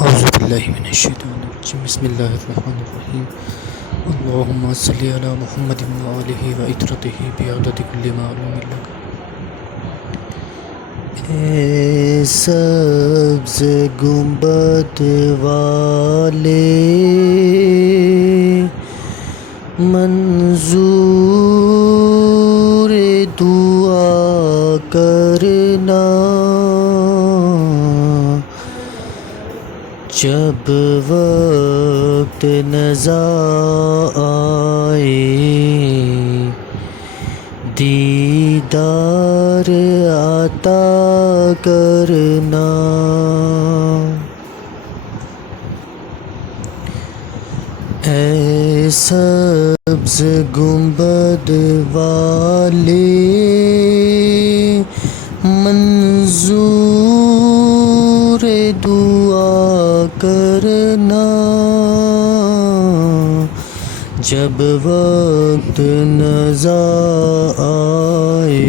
اعوذ باللہ من الشیطان الرجیم بسم اللہ الرحمن الرحیم اللہم صلی علی محمد وآلہ وعطرتہ بعدد کل معلوم لک۔ اے سبز گنبد والے منظور دعا کرنا، جب وقت نظر آئے دیدار عطا کرنا۔ اے سبز گنبد والے منظور دعا کرنا، جب وقت نظر آئے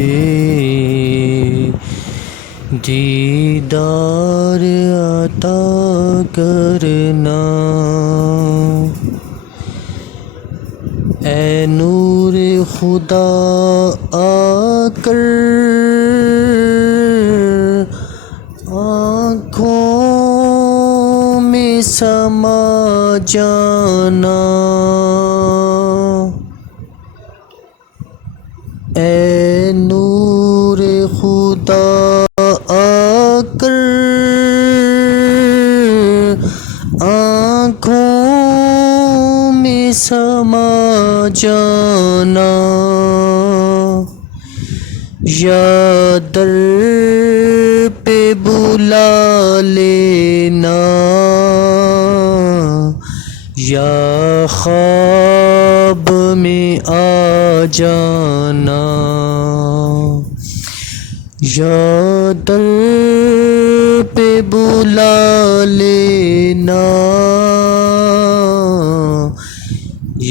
دیدار عطا کرنا۔ اے نور خدا آ کر آنکھوں میں سما جانا، اے نور خدا آ کر آنکھوں میں سما جانا، یا در پہ بلا لینا، یا خواب میں آ جانا، یا در پہ بلا لینا،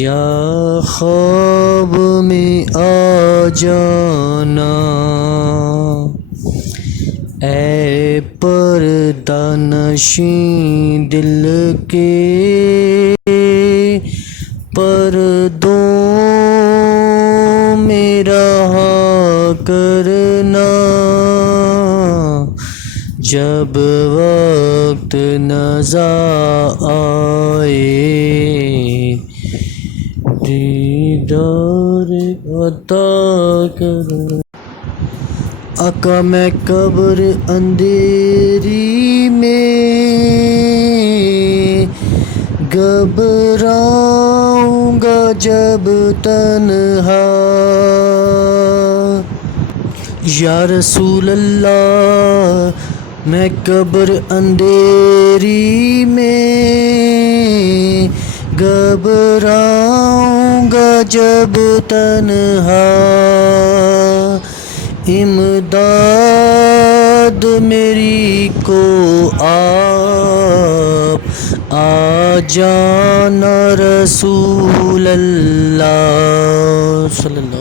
یا خواب میں آ جانا۔ اے پردہ نشین دل کے پردوں میں رہا کرنا، جب وقت نظر آئے دیدار عطا کرنا۔ آقا میں قبر اندھیری میں گھبراؤں گا جب تنہا، یا رسول اللہ میں قبر اندھیری میں گھبراؤں گا جب تنہا، امداد میری کو آپ آ جانا رسول اللہ صلی اللہ